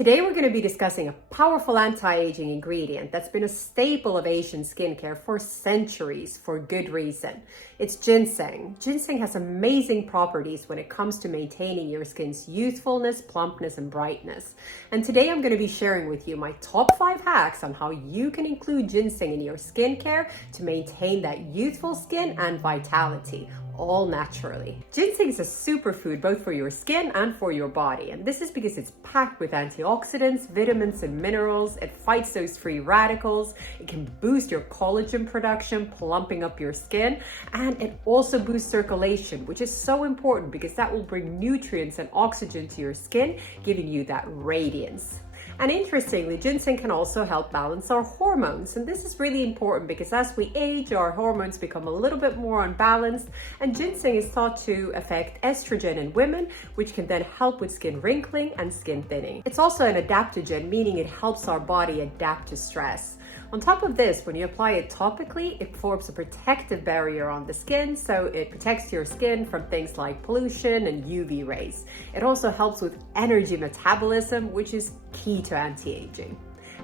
Today we're going to be discussing a powerful anti-aging ingredient that's been a staple of Asian skincare for centuries for good reason. It's ginseng. Ginseng has amazing properties when it comes to maintaining your skin's youthfulness, plumpness, and brightness. And today I'm going to be sharing with you my top 5 hacks on how you can include ginseng in your skincare to maintain that youthful skin and vitality, all naturally. Ginseng is a superfood both for your skin and for your body, and this is because it's packed with antioxidants, vitamins, and minerals. It fights those free radicals. It can boost your collagen production, plumping up your skin, and it also boosts circulation, which is so important because that will bring nutrients and oxygen to your skin, giving you that radiance. And interestingly, ginseng can also help balance our hormones. And this is really important because as we age, our hormones become a little bit more unbalanced. And ginseng is thought to affect estrogen in women, which can then help with skin wrinkling and skin thinning. It's also an adaptogen, meaning it helps our body adapt to stress. On top of this, when you apply it topically, it forms a protective barrier on the skin, so it protects your skin from things like pollution and UV rays. It also helps with energy metabolism, which is key to anti-aging.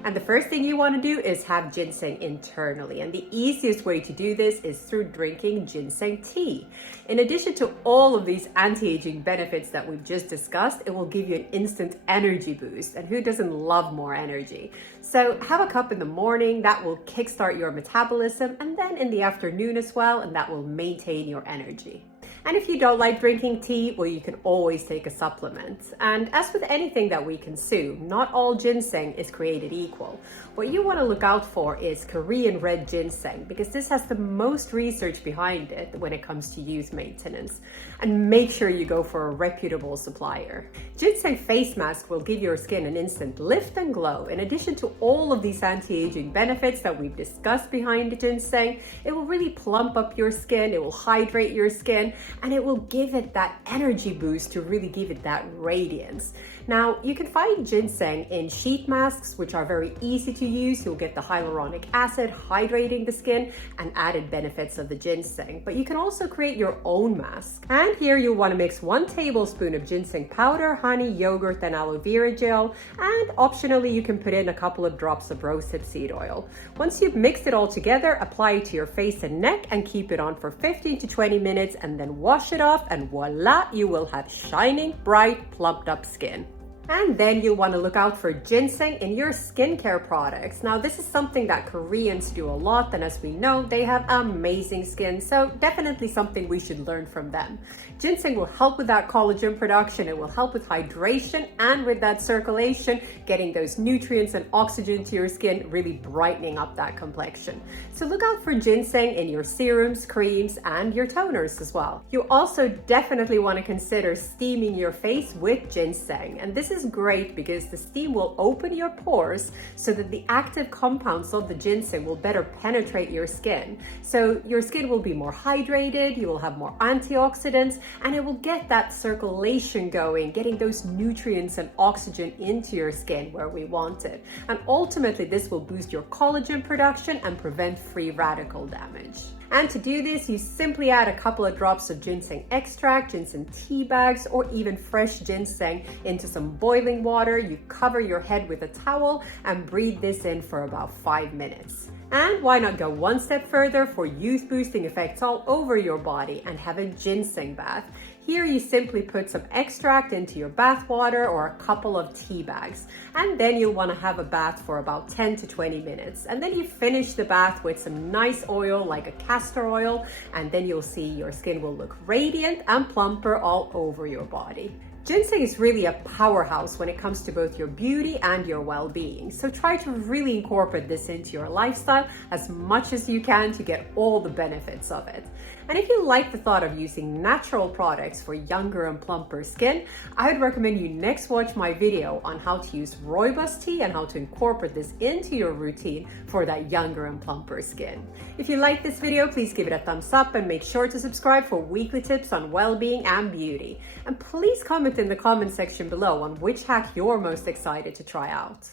And the first thing you want to do is have ginseng internally. And the easiest way to do this is through drinking ginseng tea. In addition to all of these anti-aging benefits that we've just discussed, it will give you an instant energy boost. And who doesn't love more energy? So have a cup in the morning, that will kickstart your metabolism, and then in the afternoon as well, and that will maintain your energy. And if you don't like drinking tea, well, you can always take a supplement. And as with anything that we consume, not all ginseng is created equal. What you want to look out for is Korean red ginseng, because this has the most research behind it when it comes to youth maintenance. And make sure you go for a reputable supplier. Ginseng face mask will give your skin an instant lift and glow. In addition to all of these anti-aging benefits that we've discussed behind the ginseng, it will really plump up your skin, it will hydrate your skin, and it will give it that energy boost to really give it that radiance. Now, you can find ginseng in sheet masks, which are very easy to use. You'll get the hyaluronic acid hydrating the skin and added benefits of the ginseng. But you can also create your own mask. And here you'll want to mix 1 tablespoon of ginseng powder, honey, yogurt, and aloe vera gel. And optionally, you can put in a couple of drops of rosehip seed oil. Once you've mixed it all together, apply it to your face and neck and keep it on for 15 to 20 minutes and then wash it off, and voila, you will have shining, bright, plumped up skin. And then you'll want to look out for ginseng in your skincare products. Now, this is something that Koreans do a lot, and as we know, they have amazing skin, so definitely something we should learn from them. Ginseng will help with that collagen production, it will help with hydration and with that circulation, getting those nutrients and oxygen to your skin, really brightening up that complexion. So look out for ginseng in your serums, creams, and your toners as well. You also definitely want to consider steaming your face with ginseng, and this is great because the steam will open your pores so that the active compounds of the ginseng will better penetrate your skin. So your skin will be more hydrated, you will have more antioxidants, and it will get that circulation going, getting those nutrients and oxygen into your skin where we want it. And ultimately, this will boost your collagen production and prevent free radical damage. And to do this, you simply add a couple of drops of ginseng extract, ginseng tea bags, or even fresh ginseng into some boiling water. You cover your head with a towel and breathe this in for about 5 minutes. And why not go one step further for youth boosting effects all over your body and have a ginseng bath? Here you simply put some extract into your bath water or a couple of tea bags. And then you'll want to have a bath for about 10 to 20 minutes. And then you finish the bath with some nice oil like a castor oil. And then you'll see your skin will look radiant and plumper all over your body. Ginseng is really a powerhouse when it comes to both your beauty and your well-being. So try to really incorporate this into your lifestyle as much as you can to get all the benefits of it. And if you like the thought of using natural products for younger and plumper skin, I would recommend you next watch my video on how to use rooibos tea and how to incorporate this into your routine for that younger and plumper skin. If you like this video, please give it a thumbs up and make sure to subscribe for weekly tips on well-being and beauty. And please comment in the comment section below on which hack you're most excited to try out.